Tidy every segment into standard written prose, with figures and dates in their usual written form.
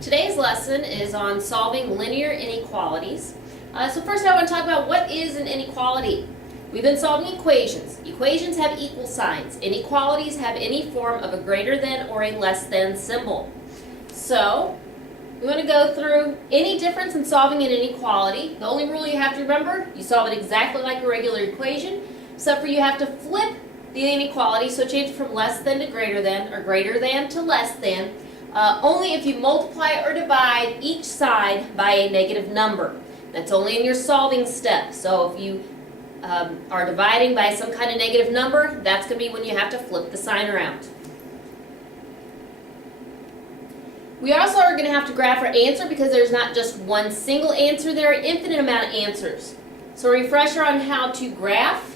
Today's lesson is on solving linear inequalities. So first I want to talk about what is an inequality. We've been solving equations. Equations have equal signs. Inequalities have any form of a greater than or a less than symbol. So we want to go through any difference in solving an inequality. The only rule you have to remember, you solve it exactly like a regular equation, except for you have to flip the inequality, so change it from less than to greater than, or greater than to less than, only if you multiply or divide each side by a negative number. That's only in your solving step. So if you are dividing by some kind of negative number, that's going to be when you have to flip the sign around. We also are going to have to graph our answer because there's not just one single answer, there are an infinite amount of answers. So a refresher on how to graph.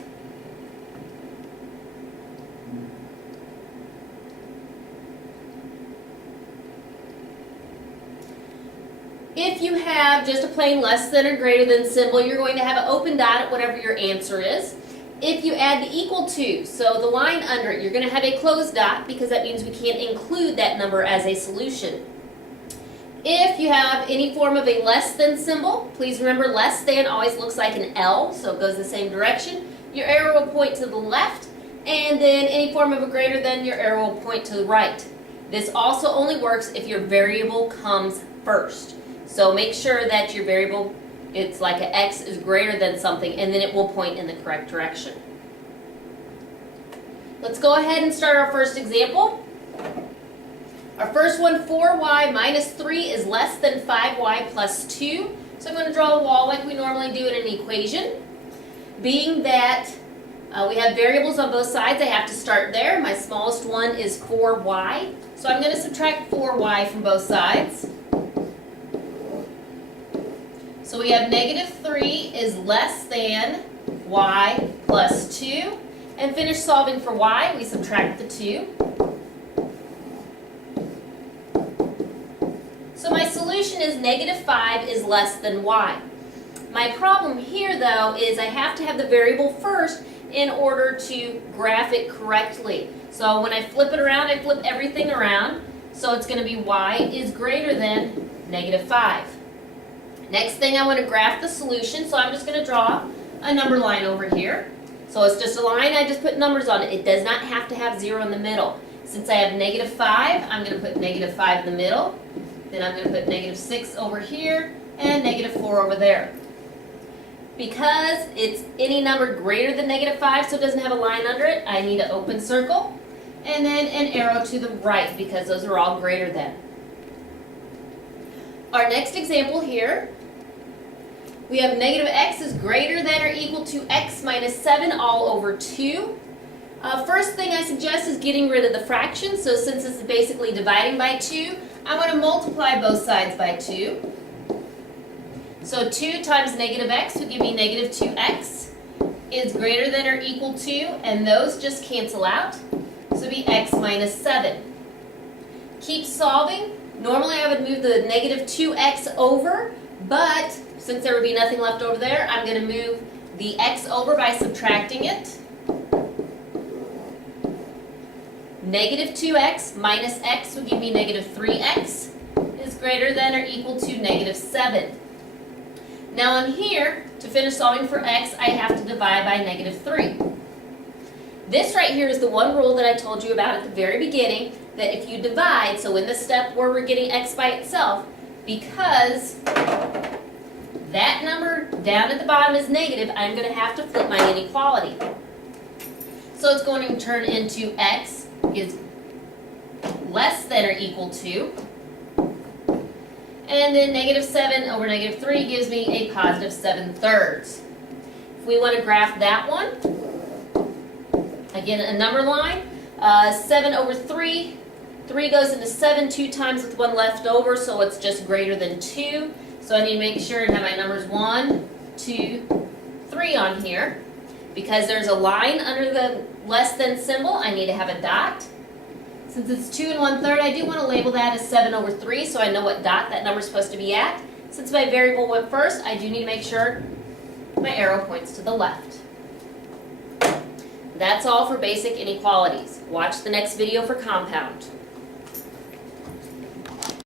If you have just a plain less than or greater than symbol, you're going to have an open dot at whatever your answer is. If you add the equal to, so the line under it, you're going to have a closed dot because that means we can't include that number as a solution. If you have any form of a less than symbol, please remember less than always looks like an L, so it goes the same direction. Your arrow will point to the left, and then any form of a greater than, your arrow will point to the right. This also only works if your variable comes first. So make sure that your variable, it's like an x, is greater than something, and then it will point in the correct direction. Let's go ahead and start our first example. Our first one, 4y minus 3 is less than 5y plus 2. So I'm going to draw a wall like we normally do in an equation. Being that we have variables on both sides, I have to start there. My smallest one is 4y. So I'm going to subtract 4y from both sides. So we have negative 3 is less than y plus 2. And finish solving for y, we subtract the 2. So my solution is negative 5 is less than y. My problem here, though, is I have to have the variable first in order to graph it correctly. So when I flip it around, I flip everything around. So it's going to be y is greater than negative 5. Next thing, I want to graph the solution, so I'm just going to draw a number line over here. So it's just a line, I just put numbers on it. It does not have to have 0 in the middle. Since I have negative 5, I'm going to put negative 5 in the middle. Then I'm going to put negative 6 over here and negative 4 over there. Because it's any number greater than negative 5, so it doesn't have a line under it, I need an open circle and then an arrow to the right because those are all greater than. Our next example here, we have negative x is greater than or equal to x minus 7 all over 2. First thing I suggest is getting rid of the fraction. So since this is basically dividing by 2, I want to multiply both sides by 2. So 2 times negative x would give me negative 2x is greater than or equal to, and those just cancel out. So it would be x minus 7. Keep solving. Normally I would move the negative 2x over, but since there would be nothing left over there, I'm going to move the x over by subtracting it. Negative 2x minus x would give me negative 3x is greater than or equal to negative 7. Now on here, to finish solving for x, I have to divide by negative 3. This right here is the one rule that I told you about at the very beginning, that if you divide, so in the step where we're getting x by itself, because that number down at the bottom is negative, I'm going to have to flip my inequality. So it's going to turn into x is less than or equal to, and then negative 7 over negative 3 gives me a positive 7/3. If we want to graph that one, again a number line, 7 over 3, 3 goes into 7 2 times with 1 left over, so it's just greater than 2. So I need to make sure and have my numbers 1, 2, 3 on here. Because there's a line under the less than symbol, I need to have a dot. Since it's 2 1/3, I do want to label that as 7 over 3 so I know what dot that number is supposed to be at. Since my variable went first, I do need to make sure my arrow points to the left. That's all for basic inequalities. Watch the next video for compound.